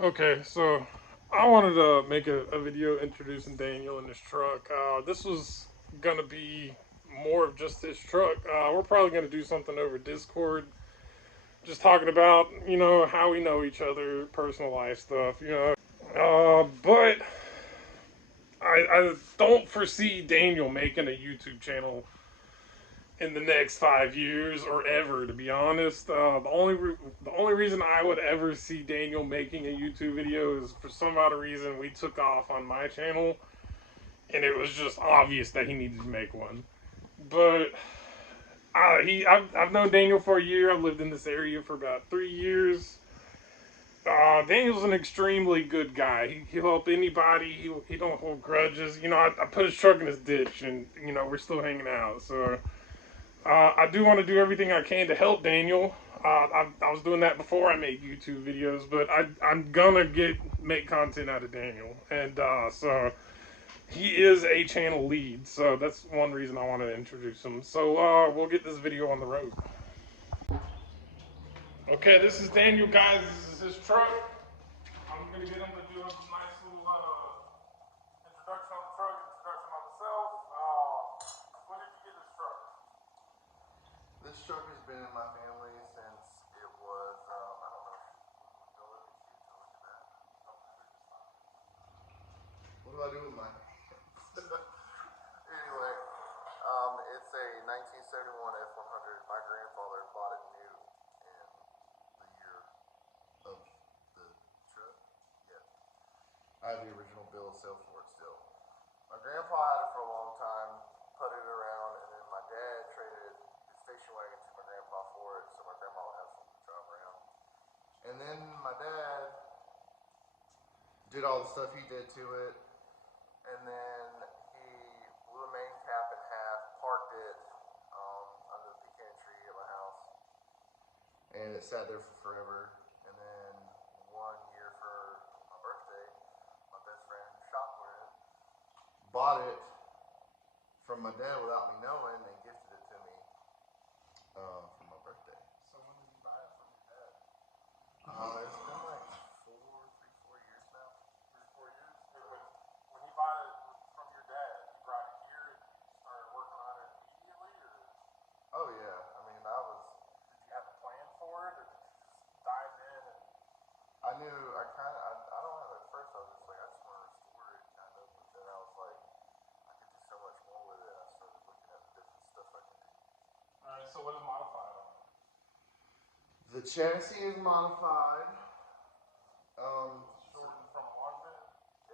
Okay, so I wanted to make a video introducing Daniel and his truck. This was gonna be more of just his truck. We're probably gonna do something over Discord, just talking about how we know each other, personal life stuff. But I don't foresee Daniel making a YouTube channel in the next 5 years or ever, to be honest. The only reason I would ever see Daniel making a YouTube video is for some odd reason we took off on my channel, and it was just obvious that he needed to make one. But I've known Daniel for a year. I've lived in this area for about 3 years. Daniel's an extremely good guy. He'll help anybody. He don't hold grudges. I put his truck in his ditch, and we're still hanging out. So I do want to do everything I can to help Daniel. I was doing that before I made YouTube videos, but I'm gonna make content out of Daniel, and so he is a channel lead. So that's one reason I want to introduce him. So we'll get this video on the road. Okay, this is Daniel, guys. This is his truck. I'm gonna get him to do a nice little introduction on the truck, introduction on himself. When did you get this truck? This truck has been in my family since it was, I don't know, go look at you to look at that. What do I do with my hands? Anyway, it's a 1971 F100. My grandfather bought it new in the year of the truck. Yeah. I have the original bill of sale for it still. My grandpa had it for a long time, put it around, and then my dad traded his station wagon to my grandpa for it, so my grandma would have something to drive around. And then my dad did all the stuff he did to it, and then he blew a main cap in half, parked it under the pecan tree at my house, and it sat there for forever. And then one year for my birthday, my best friend who shop we're in bought it from my dad without me knowing and gifted it to me for my birthday. So when did you buy it from your dad? It's been like 4 years now. 3 or 4 years. When he bought it from your dad, he brought it here and you started working on it immediately, or Oh yeah, I mean did you have a plan for it, or did you just dive in and? I knew I don't know, at first I was just like, I just want to restore it kind of, but then I was like, I could do so much more with it. I started looking at the different stuff I could do. All right. So what is modified on it? The chassis is modified. Shortened from a long bed.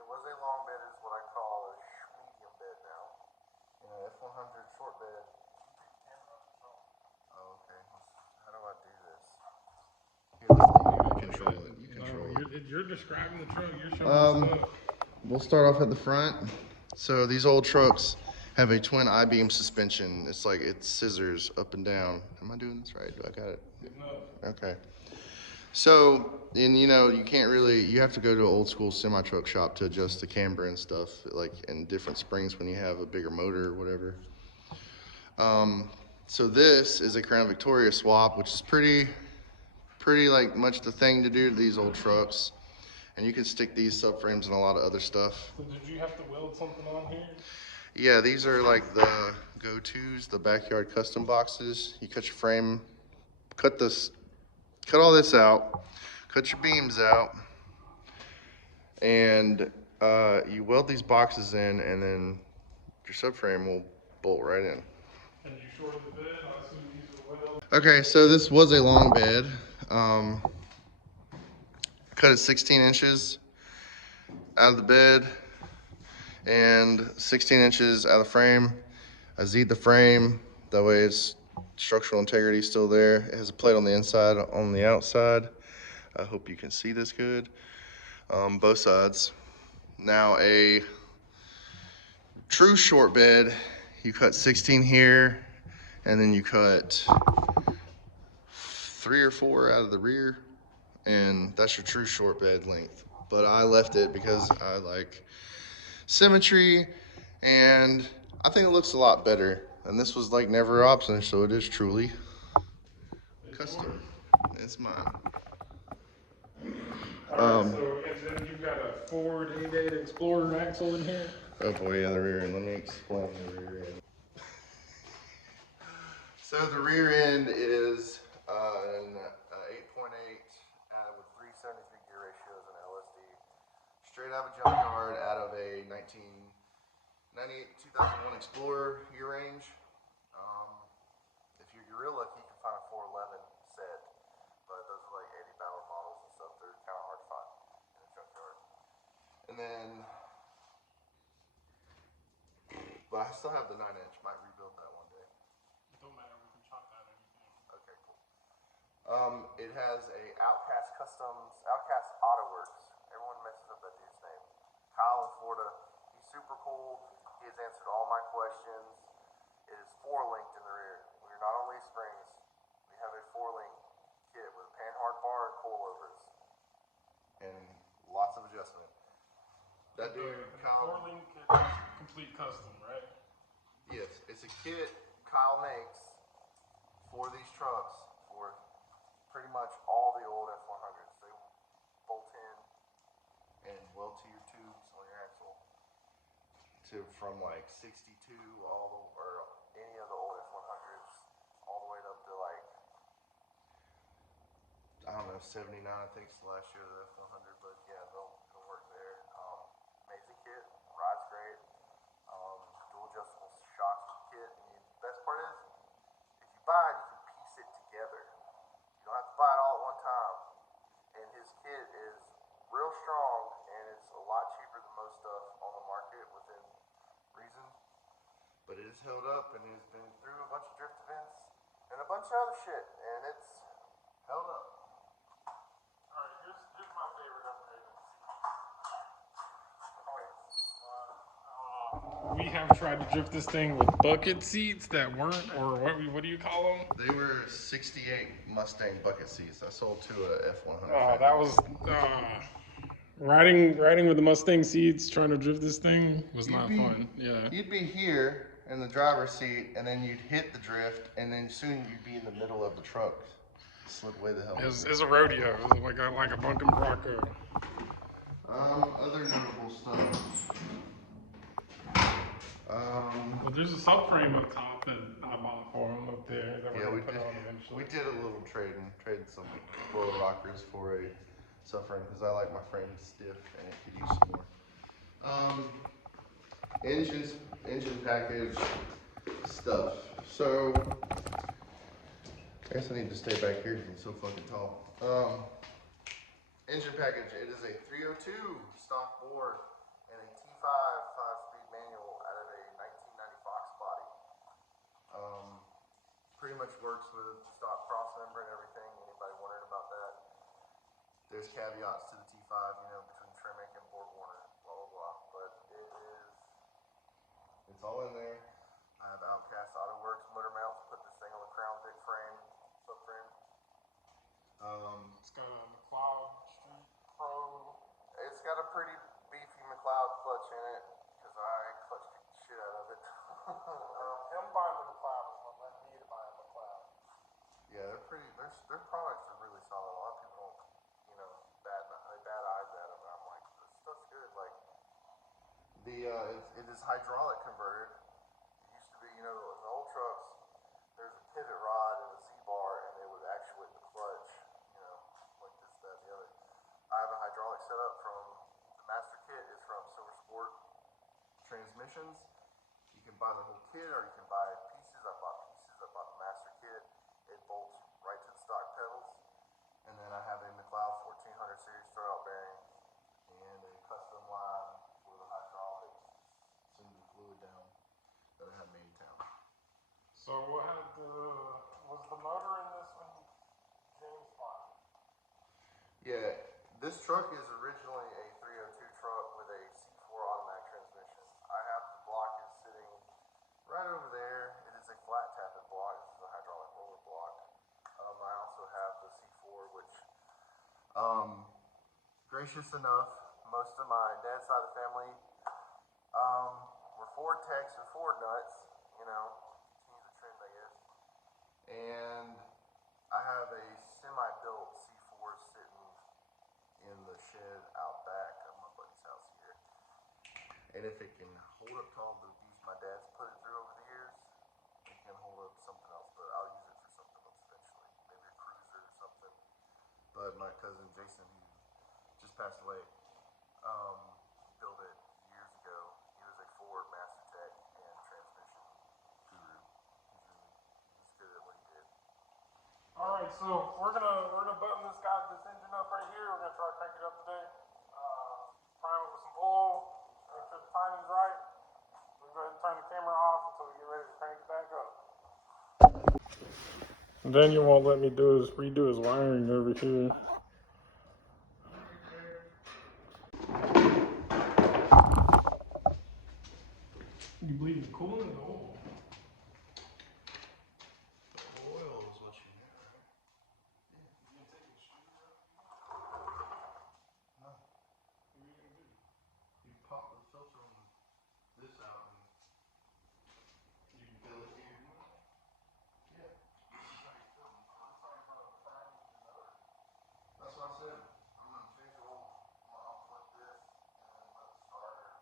It was a long bed, is what I call a medium bed now. F100 short bed. Oh, okay. How do I do this? Here, let's you control it. You control it. You're describing the truck. You're showing stuff. We'll start off at the front. So these old trucks have a twin I-beam suspension. It's like it scissors up and down. Am I doing this right? Do I got it? No. Okay. So, and you can't really, you have to go to an old school semi truck shop to adjust the camber and stuff, like, and different springs when you have a bigger motor or whatever. So this is a Crown Victoria swap, which is pretty like much the thing to do to these old trucks. And you can stick these subframes and a lot of other stuff. So did you have to weld something on here? Yeah, these are like the go-tos, the backyard custom boxes. You cut your frame, cut all this out, cut your beams out, and you weld these boxes in, and then your subframe will bolt right in. And you shorted the bed? I assume these are welds. Okay, so this was a long bed. Cut it 16 inches out of the bed and 16 inches out of the frame. I Z'd the frame, that way it's structural integrity still there. It has a plate on the inside, on the outside. I hope you can see this good. Both sides. Now a true short bed, you cut 16 here, and then you cut 3 or 4 out of the rear, and that's your true short bed length. But I left it because I like symmetry, and I think it looks a lot better. And this was like never an option, so it is truly custom. It's mine. All right, so and then you got a Ford Engate Explorer axle in here. Oh boy, yeah, the rear end. Let me explain the rear end. So the rear end is an 8.8 with 373 gear ratios and LSD. Straight out of a junkyard, out of a 1998-2001 Explorer year range. If you're real lucky, you can find a 411 set, but those are like 80 Bauer models and stuff. They're kind of hard to find in a junkyard. And then, but I still have the 9-inch. Might rebuild that one day. It don't matter. We can chop that anything. Okay, cool. It has a Outcast Customs, Outcast Auto Works. Everyone messes up that dude's name. Kyle in Florida. He's super cool. He has answered all my questions. It is 4-linked in the rear. We are not on leaf springs. We have a 4-link kit with a panhard bar and coilovers. And lots of adjustment. That dude, Kyle. 4-link kit is complete custom, right? Yes, it's a kit Kyle makes for these trucks for pretty much all the old F100s. They bolt in and weld to your tubes on your axle from like 62 or any of the old F100s all the way up to like, I don't know, 79 I think is the last year of the F100, but yeah, they'll work there. Amazing kit, rides great. Dual adjustable shocks kit, and the best part is, if you buy it, you can piece it together. You don't have to buy it all at one time. And his kit is real strong, and it's a lot cheaper than most stuff on the market within reason. But it is held up, and it has been through a bunch of drift events and a bunch of other shit, and it's held up. All right, here's my favorite upgrade. We have tried to drift this thing with bucket seats that weren't, or what do you call them? They were 68 Mustang bucket seats. I sold to a F100. Oh, that was riding with the Mustang seats, trying to drift this thing was not fun. Yeah. You'd be here in the driver's seat, and then you'd hit the drift, and then soon you'd be in the middle of the truck. Slip way the hell. It's a rodeo. It was like a Bunkin' Bronco. Other notable stuff. Well, there's a subframe up top that I bought for him up there that we're gonna put on eventually. We did a little trading. Traded some Royal Rockers for a subframe because I like my frame stiff and it could use some more. Engine package stuff. So I guess I need to stay back here because I'm so fucking tall. Engine package. It is a 302 stock bore and a T5 5-speed manual out of a 1990 Fox body. Pretty much works with stock cross member and everything. Anybody wondering about that? There's caveats to the T5, between Tremec and BorgWarner, blah blah blah. But it's all in there. I have Outcast Auto Works motor mounts. Put this thing on the Crown Vic frame, subframe. It's got a McLeod Street Pro. It's got a pretty beefy McLeod clutch in it because I clutch kicked the shit out of it. Him buying the McLeod was what led me to buy a McLeod. Yeah, they're pretty. Their products are really solid. A lot of people don't, bad eyes at them. And I'm like, this stuff's good. Like it is hydraulic converted. It used to be, in the old trucks, there's a pivot rod and a Z-bar, and they would actuate the clutch, like this, that, the other. I have a hydraulic setup from the master kit is from Silver Sport Transmissions. You can buy the whole kit or you can buy pieces. I bought pieces. I bought the master kit. It bolts right to the stock pedals. And then I have a McLeod 1400 series throwout bearing and a custom line for the hydraulics, send the fluid down that I have made in town. So was the motor in this one James Bond? Yeah, this truck is originally a 302 truck with a C4 automatic transmission. I have the block is sitting right over there. It is a flat tappet block. This is a hydraulic roller block. I also have the C4, which, gracious enough, most of my dad's side of the family were Ford techs and Ford nuts. Continue the trend, I guess. And I have a semi-built C4 sitting in the And if it can hold up to all the abuse my dad's put it through over the years, it can hold up something else. But I'll use it for something else eventually, maybe a cruiser or something. But my cousin Jason, who just passed away, built it years ago. He was a Ford master tech and transmission guru. He's good at what he did. All right, so we're gonna button this engine up right here. We're gonna try to crank it up today. Prime it with some oil. Make sure the timing's right. We're gonna go ahead and turn the camera off until we get ready to crank it back up. Daniel won't let me redo his wiring over here. You bleeding the coolant or the oil? Oil is what you need, right? No. You pop the filter on this out and you can fill it here. Yeah. That's what I said. I'm gonna change the oil. I'll put this and then let the starter.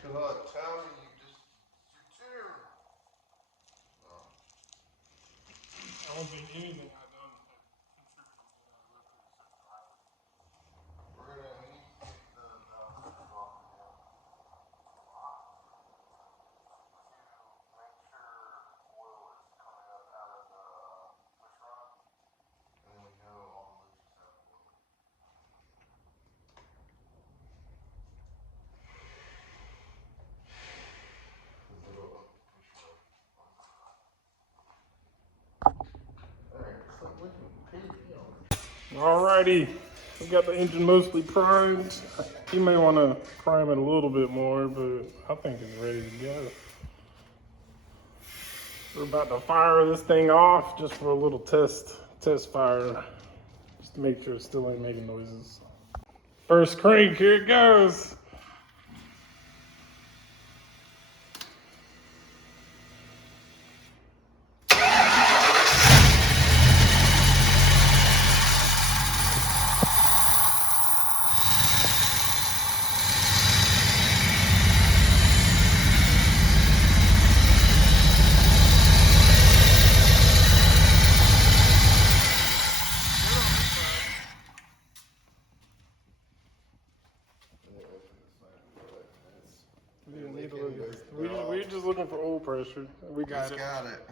Cause I tell me you tune. I don't think anything I've done contributed to that record except driving. We need to take the filters off again. To make sure oil is coming up out of the push rod. And then we know all the loops have oil. Alright, stop looking crazy. Alrighty, we got the engine mostly primed. You may want to prime it a little bit more, but I think it's ready to go. We're about to fire this thing off just for a little test fire, just to make sure it still ain't making noises. First crank, here it goes. We just looking for oil pressure. We got Just it. got it.